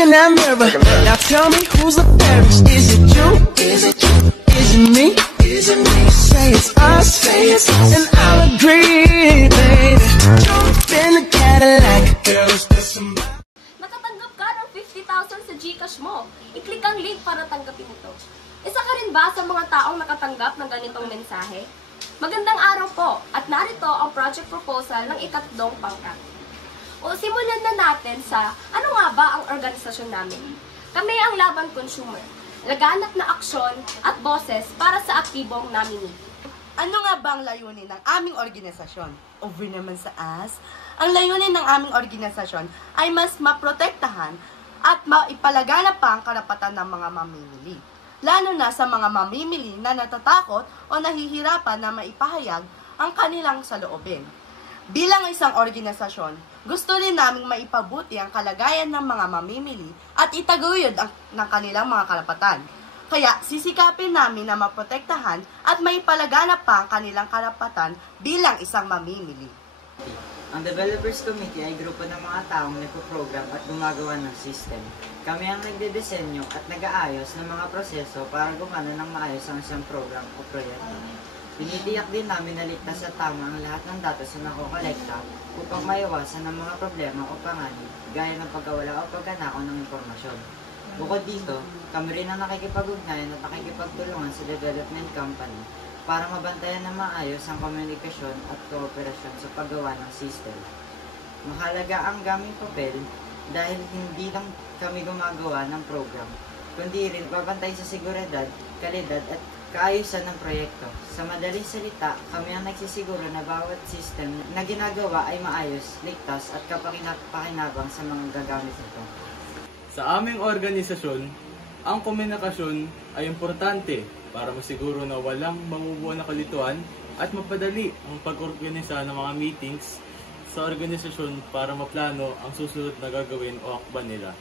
in that mirror. Now tell me who's the fairest. Is it you? Is it you? Is it me? Is it me? Say it's us, and I'll agree, baby. Jump in the Cadillac. Girl, it's just somebody. Nakatanggap ka ng 50,000 sa GCash mo. I-click ang link para tanggapin ito. Isa ka rin ba sa mga taong nakatanggap ng ganitong mensahe? Magandang araw po at narito ang project proposal ng ikatlong pangkat. O simulan na natin sa ano nga ba ang organisasyon namin. Kami ang Laban Consumer, laganap na aksyon at boses para sa aktibong nominee. Ano nga ba ang layunin ng aming organisasyon? Over naman sa us, ang layunin ng aming organisasyon ay mas maprotektahan at maipalaganap pa ang karapatan ng mga mamimili. Lalo na sa mga mamimili na natatakot o nahihirapan na maipahayag ang kanilang saloobin. Bilang isang organisasyon, gusto rin naming maipabuti ang kalagayan ng mga mamimili at itaguyod ng kanilang mga karapatan. Kaya sisikapin namin na maprotektahan at maipalaganap pa ang kanilang karapatan bilang isang mamimili. Ang Developers Committee ay grupo ng mga taong nagpo-program at gumagawa ng system. Kami ang nagdedesenyo at nag-aayos ng mga proseso para gumana ng maayos ang isang program o proyekto. Pinitiyak din namin na ligtas at tama ang lahat ng datos na nakokolekta upang maiwasan ang mga problema o panganib gaya ng pagkawala o pagkanakaw ng impormasyon. Bukod dito, kami rin ang nakikipag-ugnayan at nakikipagtulungan sa development company para mabantayan na maayos ang komunikasyon at kooperasyon sa paggawa ng system. Mahalaga ang gaming papel dahil hindi lang kami gumagawa ng program, kundi rin babantay sa seguridad, kalidad at kaayusan ng proyekto. Sa madaling salita, kami ang nagsisiguro na bawat system na ginagawa ay maayos, ligtas at kapakinabang sa mga gagamit nito. Sa aming organisasyon, ang komunikasyon ay importante para masiguro na walang mabubuo na kalituan at mapadali ang pag-organisa ng mga meetings sa organisasyon para maplano ang susunod na gagawin o akban nila.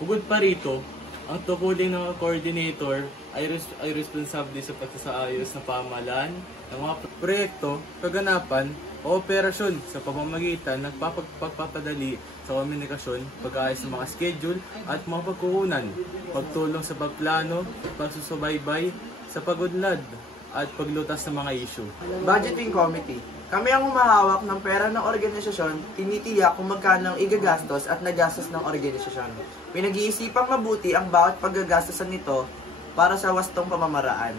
Bukod pa rito, ang tungkulin ng coordinator ay responsable sa pagsasaayos ng pamahalaan ng mga proyekto, kaganapan o operasyon sa pamamagitan ng pagpapadali sa komunikasyon, pag-aayos ng mga schedule at mga pagkukunan, pagtulong sa pagplano, pagsusubaybay sa pagunlad at paglutas ng mga issue. Budgeting Committee. Kami ang humahawak ng pera ng organisasyon, tinitiyak kung magkano ang igagastos at nagastos ng organisasyon. Pinag-iisipang mabuti ang bawat paggagastos nito para sa wastong pamamaraan.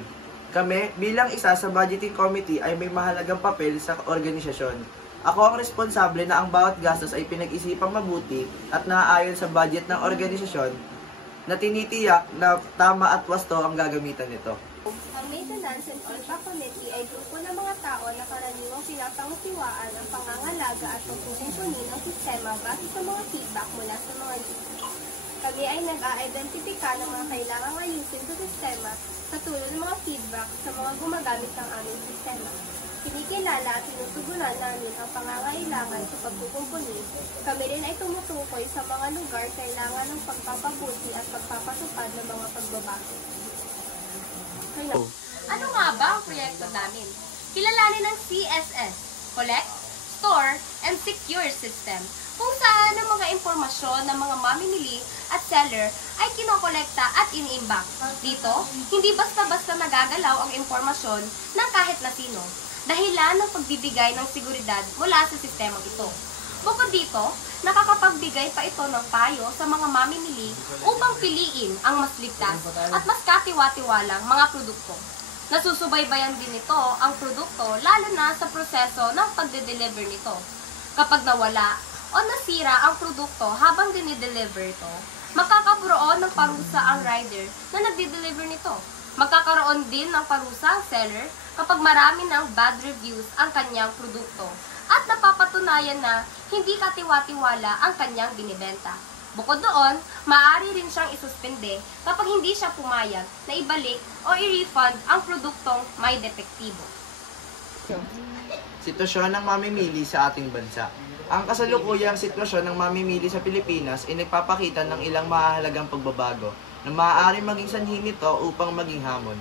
Kami, bilang isa sa Budgeting Committee ay may mahalagang papel sa organisasyon. Ako ang responsable na ang bawat gastos ay pinag-isipang mabuti at naaayon sa budget ng organisasyon na tinitiyak na tama at wasto ang gagamitan nito. Ang Maintenance and Feedback Committee ay grupo ng mga tao na karaniwang pinapangutiwaan ang pangangalaga at pagkukumpuni ng sistema base sa mga feedback mula sa mga users. Kami ay nag-a-identifika ng mga kailangang ayusin sa sistema sa tulong ng mga feedback sa mga gumagamit ng aming sistema. Kinikilala at tinutugunan namin ang pangangailangan sa pagkukumpuni. Kami rin ay tumutukoy sa mga lugar kailangan ng pagpapabuti at pagpapatupad ng mga pagbabago. Ano nga ba ang proyekto namin? Kilalanin ng CSS, Collect, Store, and Secure System, kung saan ang mga impormasyon ng mga mamimili at seller ay kinokolekta at iniimbak. Dito, hindi basta-basta nagagalaw ang impormasyon ng kahit na sino, dahilan ng pagbibigay ng seguridad mula sa sistemang ito. Bukod dito, nakakapagbigay pa ito ng payo sa mga mamimili upang piliin ang mas ligtas at mas katiwa-tiwalang mga produkto. Nasusubaybayan din ito ang produkto lalo na sa proseso ng pagde-deliver nito. Kapag nawala o nasira ang produkto habang dinideliver ito, makakaroon ng parusa ang rider na nagde-deliver nito. Magkakaroon din ng parusa ang seller kapag marami ng bad reviews ang kanyang produkto at napapatunayan na hindi katiwa-tiwala ang kanyang binibenta. Bukod doon, maaari rin siyang isuspende kapag hindi siya pumayag na ibalik o i-refund ang produktong may depektibo. Sitwasyon ng mamimili sa ating bansa. Ang kasalukuyang sitwasyon ng mamimili sa Pilipinas ay nagpapakita ng ilang mahalagang pagbabago na maaaring maging sanhi nito upang maging hamon.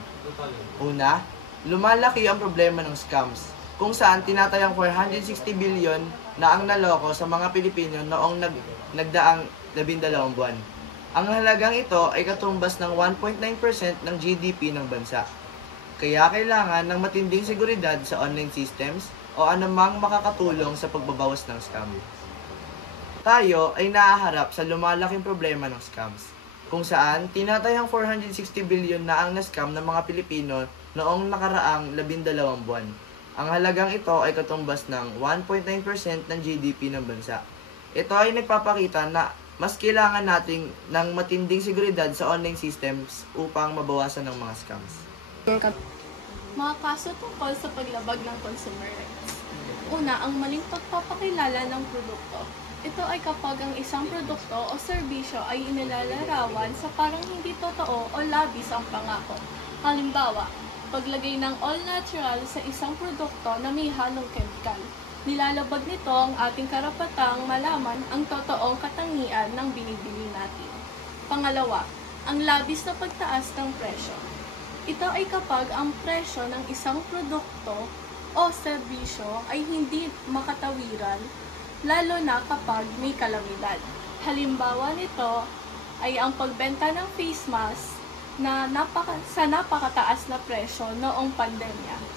Una, lumalaki ang problema ng scams, kung saan tinatayang 460 billion na ang naloko sa mga Pilipino noong nagdaang 12 buwan. Ang halagang ito ay katumbas ng 1.9% ng GDP ng bansa. Kaya kailangan ng matinding seguridad sa online systems o anumang makakatulong sa pagbabawas ng scam. Tayo ay naaharap sa lumalaking problema ng scams, kung saan tinatayang 460 billion na ang na-scam ng mga Pilipino noong nakaraang 12 buwan. Ang halagang ito ay katumbas ng 1.9% ng GDP ng bansa. Ito ay nagpapakita na mas kailangan nating ng matinding seguridad sa online systems upang mabawasan ng mga scams. Mga kaso tungkol sa paglabag ng consumer rights. Una, ang maling pagpapakilala ng produkto. Ito ay kapag ang isang produkto o serbisyo ay inilalarawan sa parang hindi totoo o labis ang pangako. Halimbawa, paglagay ng all-natural sa isang produkto na may halong kemikal. Nilalabag nito ang ating karapatang malaman ang totoong katangian ng binibili natin. Pangalawa, ang labis na pagtaas ng presyo. Ito ay kapag ang presyo ng isang produkto o serbisyo ay hindi makatawiran, lalo na kapag may kalamidad. Halimbawa nito ay ang pagbenta ng face mask na sa napakataas na presyo noong pandemya.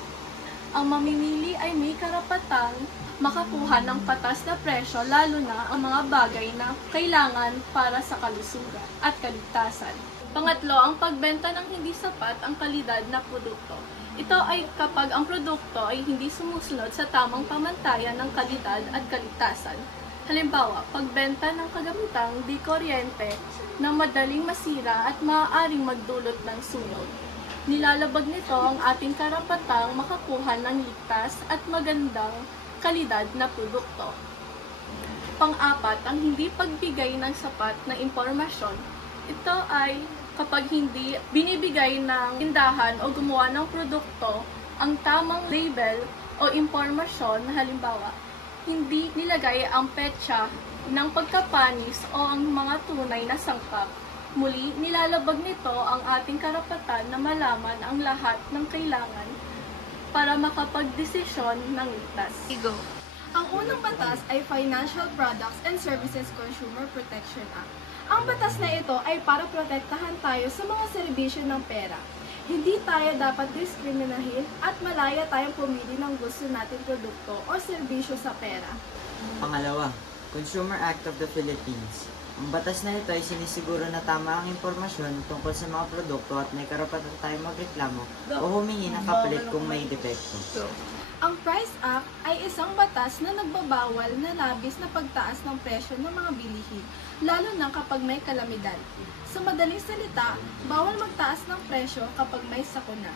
Ang mamimili ay may karapatang makakuha ng patas na presyo, lalo na ang mga bagay na kailangan para sa kalusugan at kaligtasan. Pangatlo, ang pagbenta ng hindi sapat ang kalidad na produkto. Ito ay kapag ang produkto ay hindi sumusunod sa tamang pamantayan ng kalidad at kaligtasan. Halimbawa, pagbenta ng kagamitang di kuryente na madaling masira at maaaring magdulot ng sunog. Nilalabag nito ang ating karapatang makakuha ng ligtas at magandang kalidad na produkto. Pang-apat, ang hindi pagbigay ng sapat na impormasyon. Ito ay kapag hindi binibigay ng tindahan o gumawa ng produkto ang tamang label o impormasyon, halimbawa, hindi nilagay ang petsa ng pagkapanis o ang mga tunay na sangkap. Muli, nilalabag nito ang ating karapatan na malaman ang lahat ng kailangan para makapagdesisyon ng ligtas. Ang unang batas ay Financial Products and Services Consumer Protection Act. Ang batas na ito ay para protektahan tayo sa mga serbisyo ng pera. Hindi tayo dapat diskriminahin at malaya tayong pumili ng gusto nating produkto o serbisyo sa pera. Pangalawa, Consumer Act of the Philippines. Ang batas na ito ay sinisiguro na tama ang impormasyon tungkol sa mga produkto at may karapatan tayong magreklamo o humingi ng kapalit kung may depekto. Ang Price Act ay isang batas na nagbabawal na labis na pagtaas ng presyo ng mga bilihin, lalo na kapag may kalamidad. Sa madaling salita, bawal magtaas ng presyo kapag may sakuna.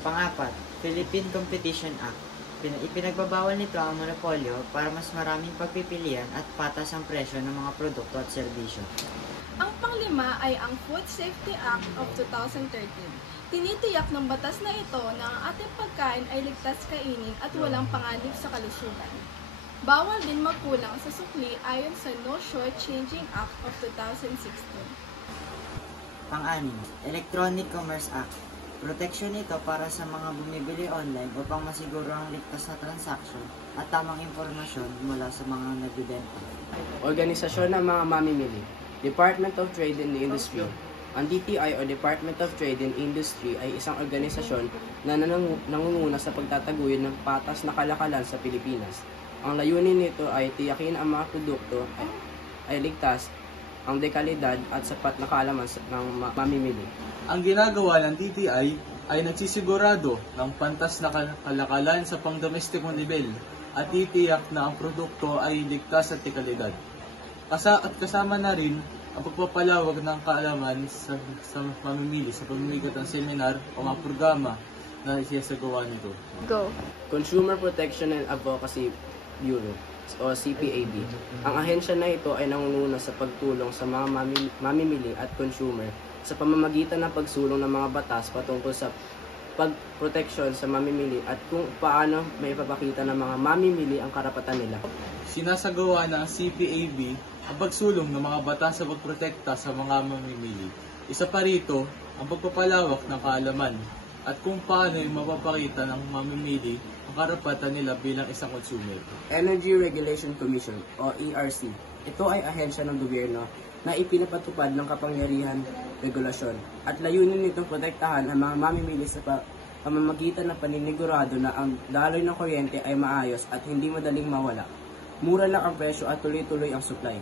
Pang-apat, Philippine Competition Act. Ipinagbabawal nito ang monopolyo para mas maraming pagpipilian at patas ang presyo ng mga produkto at serbisyo. Ang panglima ay ang Food Safety Act of 2013. Tinitiyak ng batas na ito na ang ating pagkain ay ligtas kainin at walang panganib sa kalusugan. Bawal din magkulang sa sukli ayon sa No Shortchanging Act of 2016. Pang-anim, Electronic Commerce Act. Proteksyon ito para sa mga bumibili online upang masiguro ang ligtas na transaksyon at tamang impormasyon mula sa mga nagbibenta. Organisasyon ng mga mamimili. Department of Trade and Industry. Ang DTI o Department of Trade and Industry ay isang organisasyon na nangunguna sa pagtataguyod ng patas na kalakalan sa Pilipinas. Ang layunin nito ay tiyakin ang mga produkto ay ligtas, ang dekalidad at sapat na kaalaman ng mamimili. Ang ginagawa ng DTI ay nagsisigurado ng pantas na kalakalan sa pangdomestikong nivel at titiyak na ang produkto ay ligtas at dekalidad. Kasama na rin ang pagpapalawag ng kaalaman sa mamimili sa pamamagitan ng seminar o mga programa na isasagawa nito. Consumer Protection and Advocacy Bureau o CPAB. Ang ahensya na ito ay nangunguna sa pagtulong sa mga mamimili at consumer sa pamamagitan ng pagsulong ng mga batas patungkol sa pagproteksyon sa mamimili at kung paano may ipapakita ng mga mamimili ang karapatan nila. Sinasagawa ng CPAB ang pagsulong ng mga batas sa pagprotekta sa mga mamimili. Isa pa rito ang pagpapalawak ng kaalaman at kung paano yung mapapakita ng mamimili ang karapatan nila bilang isang consumer. Energy Regulation Commission o ERC. Ito ay ahensya ng gobyerno na ipinapatupad ng kapangyarihan regulasyon at layunin nitong protektahan ang mga mamimili sa pamamagitan ng paninigurado na ang daloy ng kuryente ay maayos at hindi madaling mawala. Mura lang ang presyo at tuloy-tuloy ang supply.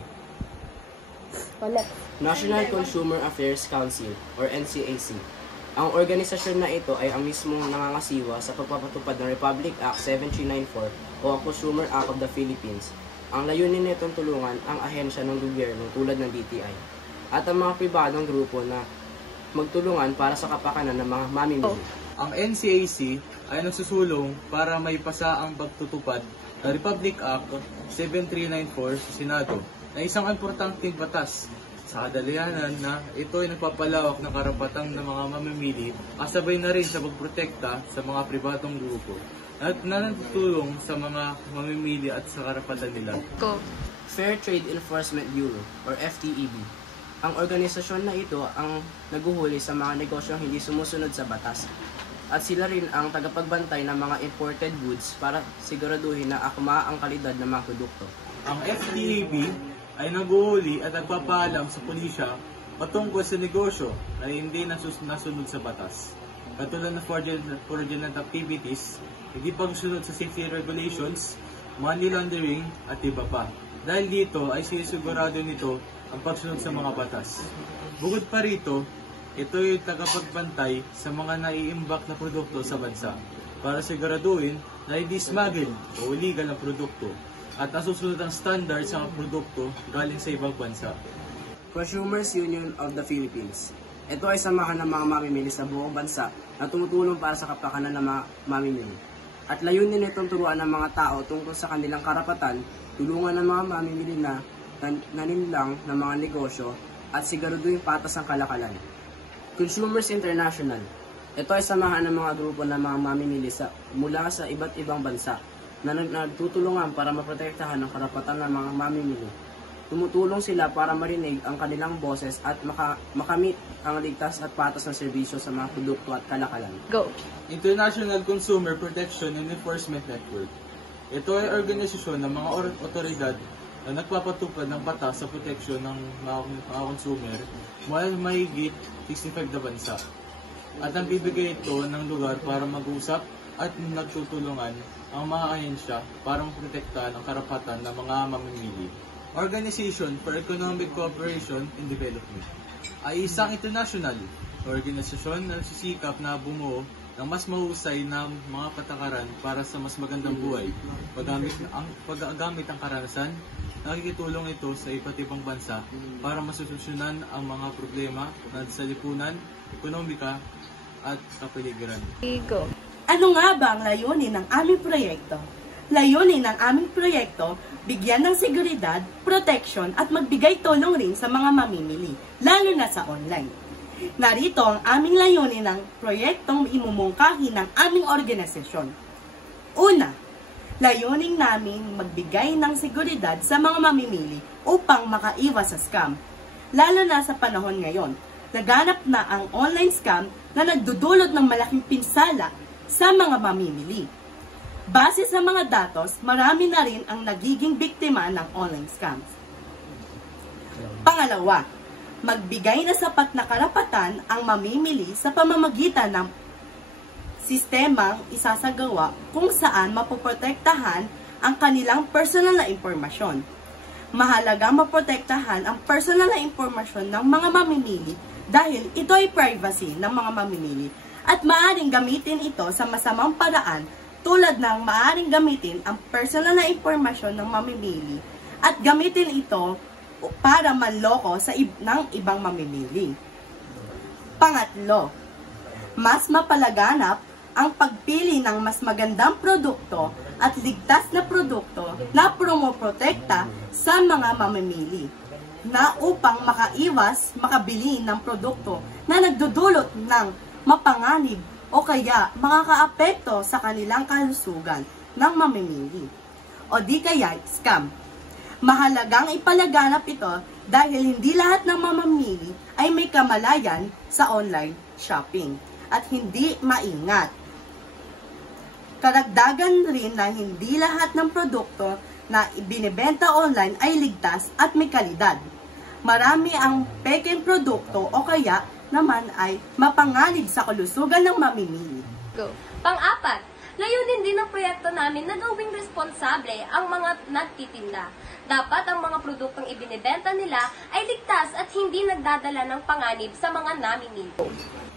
National Consumer Affairs Council or NCAC. Ang organisasyon na ito ay ang mismong nangangasiwa sa pagpapatupad ng Republic Act 7394 o ang Consumer Act of the Philippines. Ang layunin nitong tulungan ang ahensya ng gobyerno tulad ng DTI at ang mga pribadong grupo na magtulungan para sa kapakanan ng mga mamimili. Ang NCAC ay nagsusulong para maipasa ang pagtutupad ng Republic Act 7394 sa Senado na isang importanteng batas sa kadalianan na ito ay nagpapalawak ng karapatan ng mga mamimili kasabay na rin sa pagprotekta sa mga pribadong grupo at natutulong sa mga mamimili at sa karapatan nila. Fair Trade Enforcement Bureau or FTEB. Ang organisasyon na ito ang naguhuli sa mga negosyong hindi sumusunod sa batas. At sila rin ang tagapagbantay ng mga imported goods para siguraduhin na akma ang kalidad ng mga produkto. Ang FTEB ay naguhuli at nagpapaalam sa pulisya patungkol sa negosyo na hindi nasunod sa batas. Katulad ng fraudulent activities, hindi pagsunod sa safety regulations, money laundering at iba pa. Dahil dito ay sinisigurado nito ang pagsunod sa mga batas. Bukod pa rito, ito ay tagapagbantay sa mga naiimbak na produkto sa bansa para siguraduhin na hindi smuggled o illegal na produkto at nasusunod ang standard sa mga produkto galing sa ibang bansa. Consumers Union of the Philippines. Ito ay samahan ng mga mamimili sa buong bansa na tumutulong para sa kapakanan ng mga mamimili. At layunin nitong turuan ng mga tao tungkol sa kanilang karapatan, tulungan ng mga mamimili na naninlang ng mga negosyo at siguraduhin patas ang kalakalan. Consumers International. Ito ay samahan ng mga grupo ng mga mamimili mula sa iba't ibang bansa na nagtutulungan para maprotektahan ang karapatan ng mga mamimili. Tumutulong sila para marinig ang kanilang boses at makamit ang ligtas at patas na serbisyo sa mga produkto at kalakalan. International Consumer Protection and Enforcement Network. Ito ay organisasyon ng mga otoridad na nagpapatupad ng batas sa proteksyon ng mga consumer mula sa mahigit 65 na bansa. At ang bibigay ito ng lugar para mag-usap at nagtutulungan ang mga ahensya para maprotektahan ang karapatan ng mga mamimili. Organization for Economic Cooperation and Development ay isang international organisasyon na nagsisikap na bumuo ng mas mahusay na mga patakaran para sa mas magandang buhay. Paggamit ang karanasan, nakikitulong ito sa iba't ibang bansa para masolusyonan ang mga problema sa lipunan, ekonomika at kapaligiran. Ano nga ba ang layunin ng aming proyekto? Layunin ng aming proyekto, bigyan ng seguridad, protection at magbigay tulong rin sa mga mamimili, lalo na sa online. Narito ang aming layunin ng proyektong imumungkahi ng aming organisasyon. Una, layunin namin magbigay ng seguridad sa mga mamimili upang makaiwas sa scam. Lalo na sa panahon ngayon, naganap na ang online scam na nagdudulot ng malaking pinsala sa mga mamimili. Base sa mga datos, marami na rin ang nagiging biktima ng online scams. Pangalawa, magbigay na sapat na karapatan ang mamimili sa pamamagitan ng sistemang isasagawa kung saan mapoprotektahan ang kanilang personal na impormasyon. Mahalagang maprotektahan ang personal na impormasyon ng mga mamimili dahil ito ay privacy ng mga mamimili at maaaring gamitin ito sa masamang paraan tulad ng maaaring gamitin ang personal na impormasyon ng mamimili at gamitin ito para manloko ng ibang mamimili. Pangatlo, mas mapalaganap ang pagpili ng mas magandang produkto at ligtas na produkto na pumoprotekta sa mga mamimili na upang makabili ng produkto na nagdudulot ng mapanganib o kaya makakaapekto sa kanilang kalusugan ng mamimili o di kaya scam. Mahalagang ipalaganap ito dahil hindi lahat ng mamamili ay may kamalayan sa online shopping at hindi maingat. Karagdagan rin na hindi lahat ng produkto na ibinebenta online ay ligtas at may kalidad. Marami ang peking produkto o kaya naman ay mapanganib sa kalusugan ng mamimili. Pang-apat, layunin din ng proyekto namin na gawing responsable ang mga nagtitinda. Dapat ang mga produktong ibinebenta nila ay ligtas at hindi nagdadala ng panganib sa mga namimili.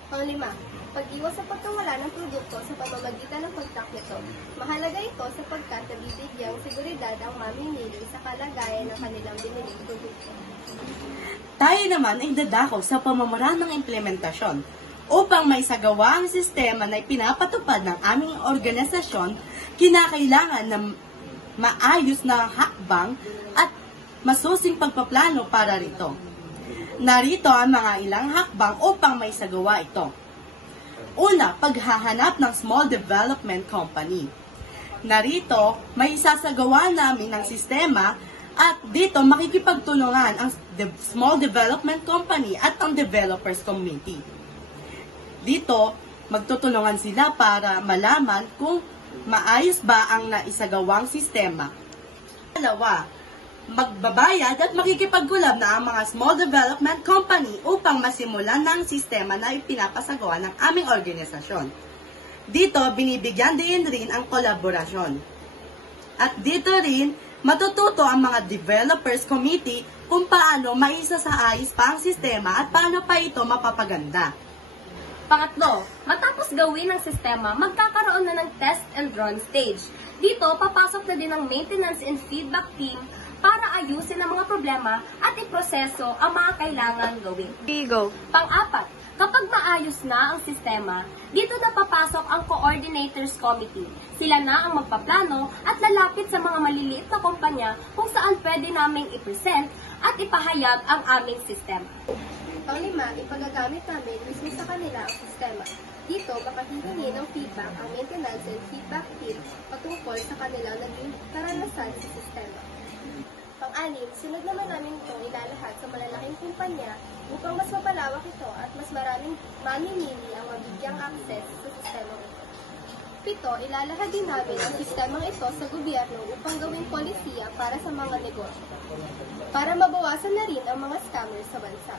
Pang-lima, pag-iwas sa pagkawala ng produkto sa pamamagitan ng pag-track nito. Mahalaga ito sapagkat nabibigyang seguridad ang mamimili sa kalagayan ng kanilang biniling produkto. Tayo naman ay dadako sa pamamaraan ng implementasyon. Upang may sagawa ang sistema na ipinapatupad ng aming organisasyon, kinakailangan ng maayos na hakbang at masusing pagpaplano para rito. Narito ang mga ilang hakbang upang may sagawa ito. Una, paghahanap ng small development company. Narito, may isasagawa namin ng sistema at dito makikipagtulungan ang small development company at ang developers committee. Dito, magtutulungan sila para malaman kung maayos ba ang naisagawang sistema. Dalawa, magbabayad at makikipagkulab na ang mga small development company upang masimulan ng sistema na ipinapasagawa ng aming organisasyon. Dito, binibigyan din rin ang kolaborasyon. At dito rin, matututo ang mga developers committee kung paano maisasaayos pa ang sistema at paano pa ito mapapaganda. Pangatlo, matapos gawin ang sistema, magkakaroon na ng test and run stage. Dito, papasok na din ang maintenance and feedback team para ayusin ang mga problema at iproseso ang mga kailangan gawin. Pang-apat, kapag maayos na ang sistema, dito na papasok ang coordinators committee. Sila na ang magpaplano at lalapit sa mga maliliit na kumpanya kung saan pwede naming i-present at ipahayag ang aming sistema. Pang-lima, ipagagamit namin mismo sa kanila ang sistema. Dito, makahihingi ng feedback ang maintenance and feedback team patungkol sa kanilang naging karanasan sa sistema. Pang-anim, sunod naman namin itong ilalahad sa malalaking kumpanya upang mas mapalawak ito at mas maraming mamimili ang mabigyang access sa sistema ito. Pito, ilalahad din namin ang sistemang ito sa gobyerno upang gawing polisiya para sa mga negosyo, para mabawasan na rin ang mga scammers sa bansa.